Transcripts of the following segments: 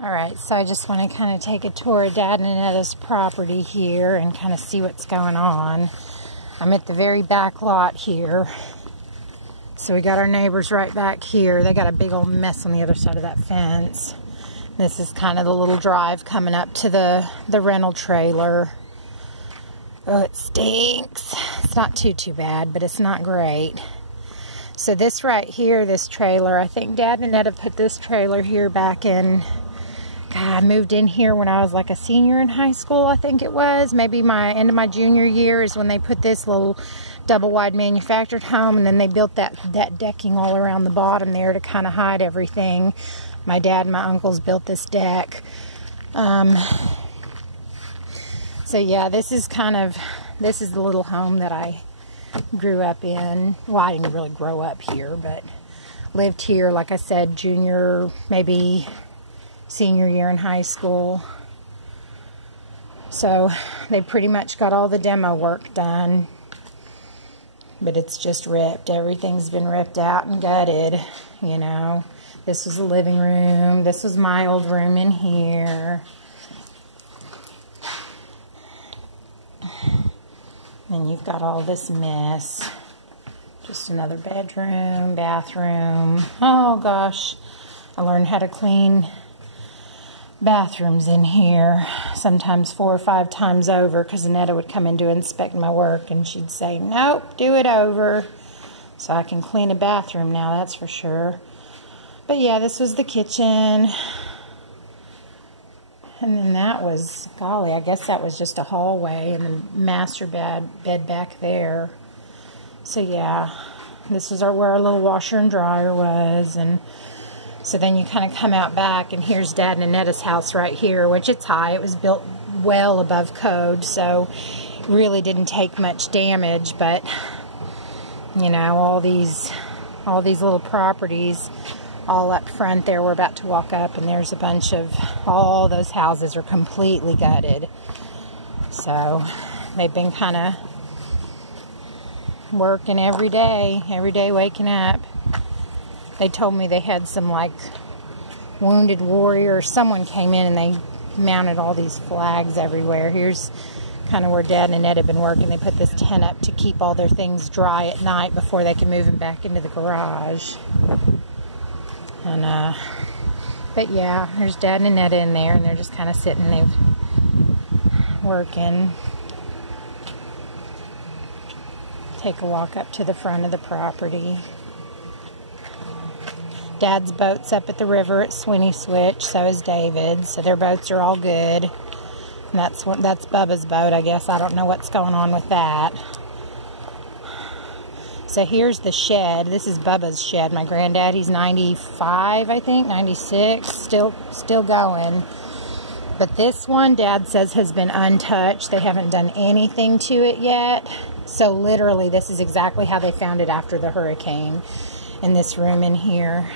Alright, so I just want to kind of take a tour of Dad and Annetta's property here and kind of see what's going on. I'm at the very back lot here. So we got our neighbors right back here. They got a big old mess on the other side of that fence. This is kind of the little drive coming up to the rental trailer. Oh, it stinks. It's not too bad, but it's not great. So this right here, this trailer, I think Dad and Annetta put this trailer here back in... God, I moved in here when I was like a senior in high school, I think it was. Maybe my end of my junior year is when they put this little double-wide manufactured home, and then they built that decking all around the bottom there to kind of hide everything. My dad and my uncles built this deck. So yeah, this is the little home that I grew up in. Well, I didn't really grow up here, but lived here, like I said, junior, maybe senior year in high school. So they pretty much got all the demo work done, but it's just ripped. Everything's been ripped out and gutted, you know. This was the living room. This was my old room in here. And you've got all this mess. Just another bedroom, bathroom. Oh gosh, I learned how to clean bathrooms in here, sometimes 4 or 5 times over, because Annetta would come in to inspect my work and she'd say, nope, do it over. So I can clean a bathroom now, that's for sure. But yeah, this was the kitchen. And then that was, golly, I guess that was just a hallway, and the master bed back there. So yeah, this was where our little washer and dryer was. And so then you kind of come out back, and here's Dad and Annetta's house right here, which it's high. It was built well above code, so really didn't take much damage. But you know, all these little properties all up front there, we're about to walk up, and there's a bunch of, all those houses are completely gutted. So they've been kind of working every day waking up. They told me they had some, like, wounded warriors. Someone came in and they mounted all these flags everywhere. Here's kind of where Dad and Annette have been working. They put this tent up to keep all their things dry at night before they can move them back into the garage. And, but yeah, there's Dad and Annette in there, and they're just kind of sitting, they've working. Take a walk up to the front of the property. Dad's boat's up at the river at Sweeney Switch, so is David's. So their boats are all good. And that's Bubba's boat, I guess. I don't know what's going on with that. So here's the shed. This is Bubba's shed. My granddad, he's 95, I think, 96, still going. But this one, Dad says, has been untouched. They haven't done anything to it yet. So literally, this is exactly how they found it after the hurricane, in this room in here.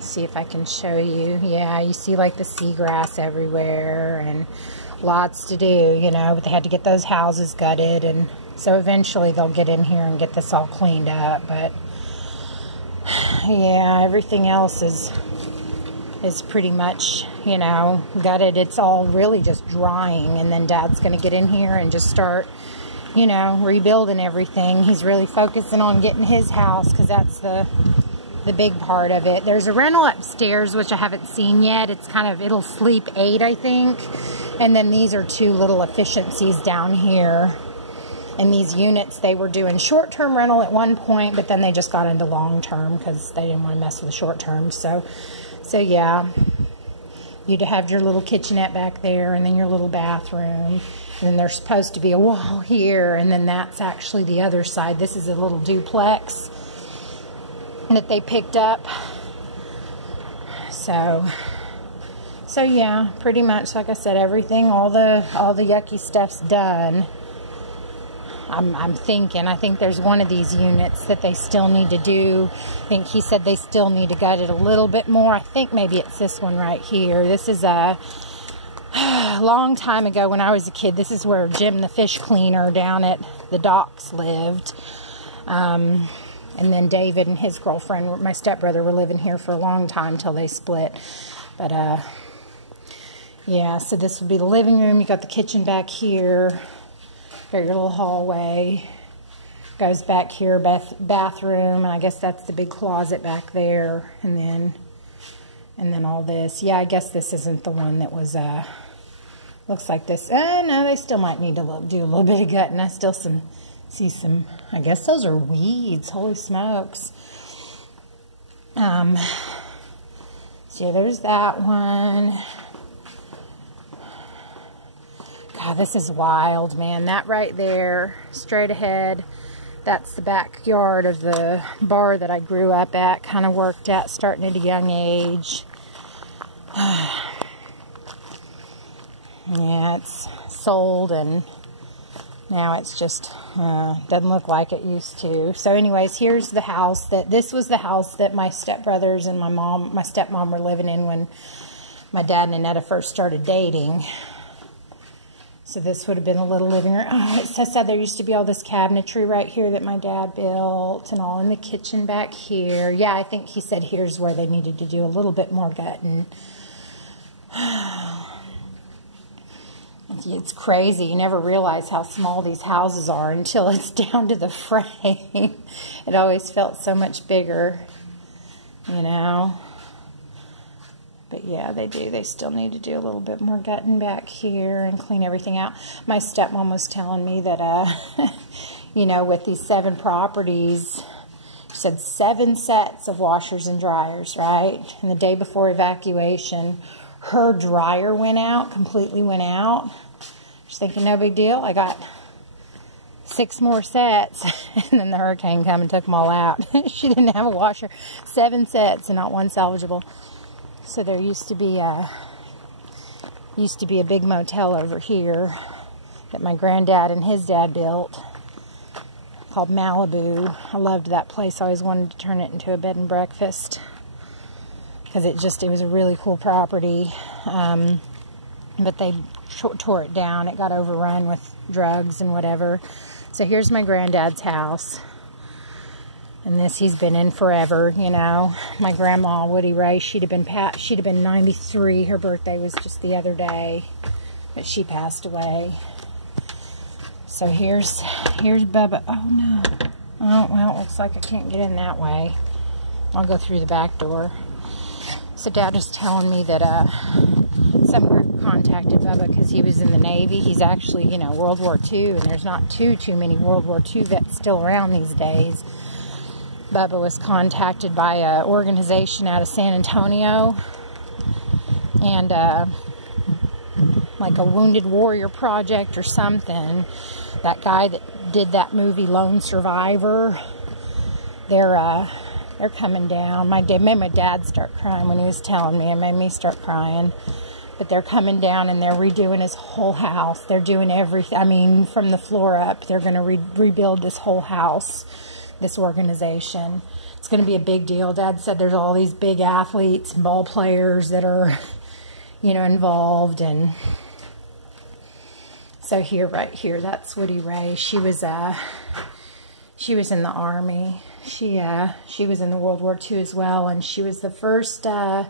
See if I can show you. Yeah, you see like the seagrass everywhere and lots to do, you know, but they had to get those houses gutted, and so eventually they'll get in here and get this all cleaned up. But yeah, everything else is pretty much, you know, gutted. It's all really just drying, and then Dad's going to get in here and just start, you know, rebuilding everything. He's really focusing on getting his house, because that's the big part of it. There's a rental upstairs, which I haven't seen yet. It's kind of, it'll sleep 8, I think. And then these are 2 little efficiencies down here. And these units, they were doing short-term rental at one point, but then they just got into long-term because they didn't want to mess with the short-term. So yeah, you'd have your little kitchenette back there, and then your little bathroom. And then there's supposed to be a wall here, and then that's actually the other side. This is a little duplex that they picked up. So yeah, pretty much, like I said, everything, all the yucky stuff's done. I think there's one of these units that they still need to do. I think he said they still need to gut it a little bit more. I think maybe it's this one right here. This is a long time ago when I was a kid. This is where Jim the fish cleaner down at the docks lived. And And then David and his girlfriend, my stepbrother, were living here for a long time till they split. But, yeah, so this would be the living room. You got the kitchen back here. Got your little hallway. Goes back here, bathroom. And I guess that's the big closet back there. And then all this. Yeah, I guess this isn't the one that was, looks like this. No, they still might need to do a little bit of gutting. I still see some, I guess those are weeds. Holy smokes. So yeah, there's that one. God, this is wild, man. That right there, straight ahead, that's the backyard of the bar that I grew up at, kind of worked at, starting at a young age. Yeah, it's sold, and now it's just doesn't look like it used to. So anyways, here's the house this was the house that my stepbrothers and my stepmom were living in when my dad and Annetta first started dating. So this would have been a little living room. Oh, it's so sad. There used to be all this cabinetry right here that my dad built, and all in the kitchen back here. Yeah, I think he said here's where they needed to do a little bit more gutting. It's crazy. You never realize how small these houses are until it's down to the frame. It always felt so much bigger, you know. But yeah, they do. They still need to do a little bit more gutting back here and clean everything out. My stepmom was telling me that, you know, with these 7 properties, she said 7 sets of washers and dryers, right? And the day before evacuation, her dryer went out, completely went out. She's thinking, no big deal. I got 6 more sets. And then the hurricane came and took them all out. She didn't have a washer. 7 sets and not one salvageable. So there used to be a big motel over here that my granddad and his dad built called Malibu. I loved that place. I always wanted to turn it into a bed and breakfast because it was a really cool property. But they tore it down. It got overrun with drugs and whatever. So here's my granddad's house. And this he's been in forever, you know. My grandma, Woody Ray, she'd have been 93. Her birthday was just the other day, but she passed away. So here's Bubba. Oh no. Oh well, it looks like I can't get in that way. I'll go through the back door. So Dad was telling me that some group contacted Bubba because he was in the Navy. He's actually, you know, World War II, and there's not too many World War II vets still around these days. Bubba was contacted by an organization out of San Antonio, and like a Wounded Warrior Project or something. That guy that did that movie Lone Survivor, they're coming down. Made my dad start crying when he was telling me. It made me start crying. But they're coming down and they're redoing his whole house. They're doing everything. I mean, from the floor up, they're going to rebuild this whole house. This organization. It's going to be a big deal. Dad said there's all these big athletes and ball players that are, you know, involved. And so here, right here, that's Woody Ray. She was in the Army. She was in the World War II as well, and she was the first. Gosh,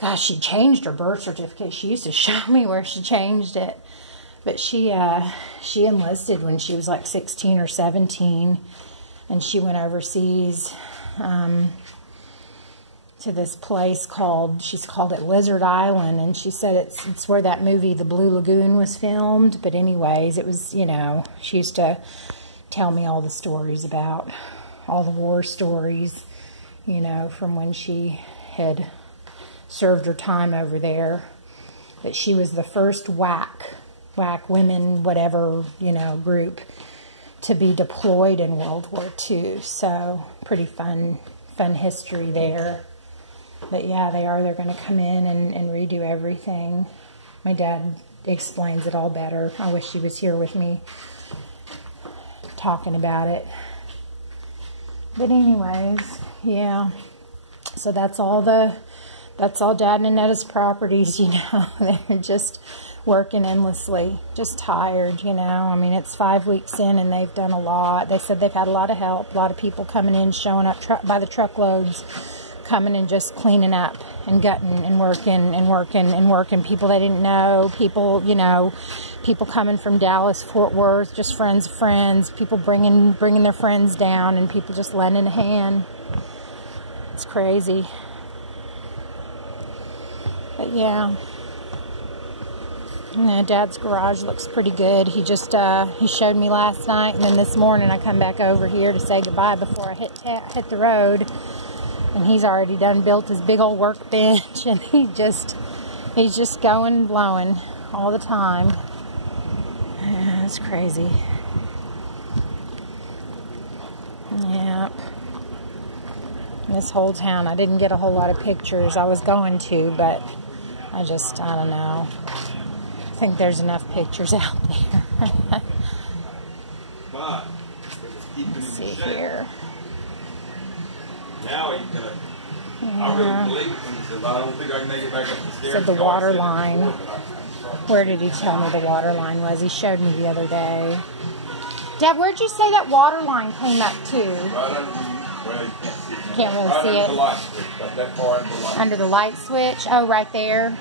she changed her birth certificate. She used to show me where she changed it, but she enlisted when she was like 16 or 17. And she went overseas to this place she's called it Lizard Island. And she said it's where that movie, The Blue Lagoon, was filmed. But anyways, it was, you know, she used to tell me all the stories about all the war stories, you know, from when she had served her time over there. That she was the first WAC women, whatever, you know, group to be deployed in World War II. So pretty fun history there. But yeah, they're going to come in and redo everything. My dad explains it all better. I wish he was here with me talking about it. But anyways, yeah. So that's all Dad and Annetta's properties, you know. working endlessly, just tired, you know. I mean, it's 5 weeks in and they've done a lot. They said they've had a lot of help, a lot of people coming in, showing up by the truckloads, coming and just cleaning up and gutting and working and working and working. People they didn't know, people, you know, people coming from Dallas, Fort Worth, just friends of friends, people bringing their friends down, and people just lending a hand. It's crazy. But yeah. Yeah, Dad's garage looks pretty good. He just, he showed me last night, and then this morning I come back over here to say goodbye before I hit the road. And he's already built his big old workbench, and he's just going, blowing all the time. Yeah, it's crazy. Yep. This whole town, I didn't get a whole lot of pictures. I was going to, but I don't know. I think there's enough pictures out there. Let's see here. Now he's gonna. I really believe him. He said, I don't think I can make it back up the stairs. Said the Waterline. Where did he tell me the Waterline was? He showed me the other day. Dad, where'd you say that Waterline came up to? Right under the, well, you can't see it. Can't really right see under it. The light switch, about that far under the light. Under the light switch? Oh, right there.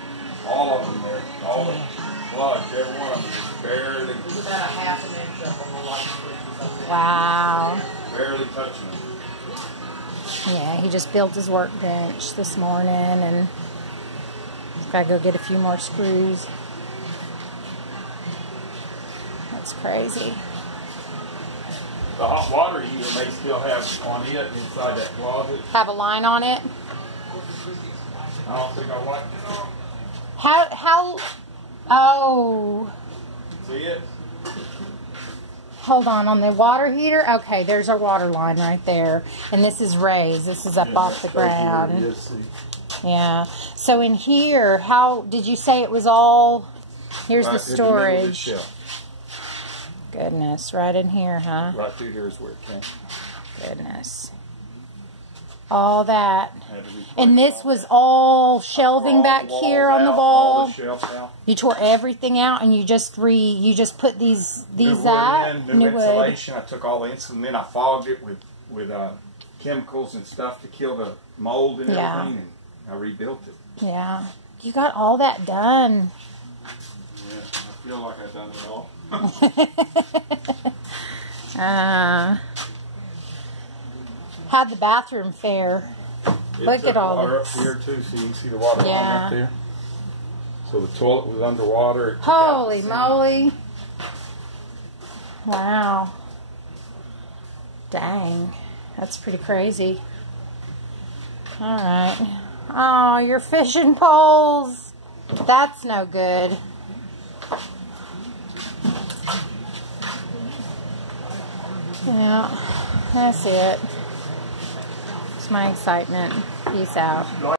All of them there. All the plugs, every one of them is barely. It's about a half an inch up on the light switch or something. Wow. Barely touching them. Yeah, he just built his workbench this morning, and he's got to go get a few more screws. That's crazy. The hot water heater may still have on it inside that closet. Have a line on it? I don't think I wiped it off. How, oh. See it? Hold on the water heater? Okay, there's our water line right there. And this is raised. This is up off the ground. Yeah. So in here, how, did you say it was all, here's the storage. Goodness, right in here, huh? Right through here is where it came. Goodness. All that. And this was all shelving back here on the wall. All the shelves out. You tore everything out and you just put these out. New insulation. I took all the insulation, then I fogged it with chemicals and stuff to kill the mold and everything, and I rebuilt it. Yeah. You got all that done. Yeah, I feel like I've done it all. How'd the bathroom fare? Look at all water up here too, so you can see the water line up there. So the toilet was underwater. Holy moly! Wow. Dang, that's pretty crazy. All right. Oh, your fishing poles. That's no good. Yeah, that's it. It's my excitement. Peace out.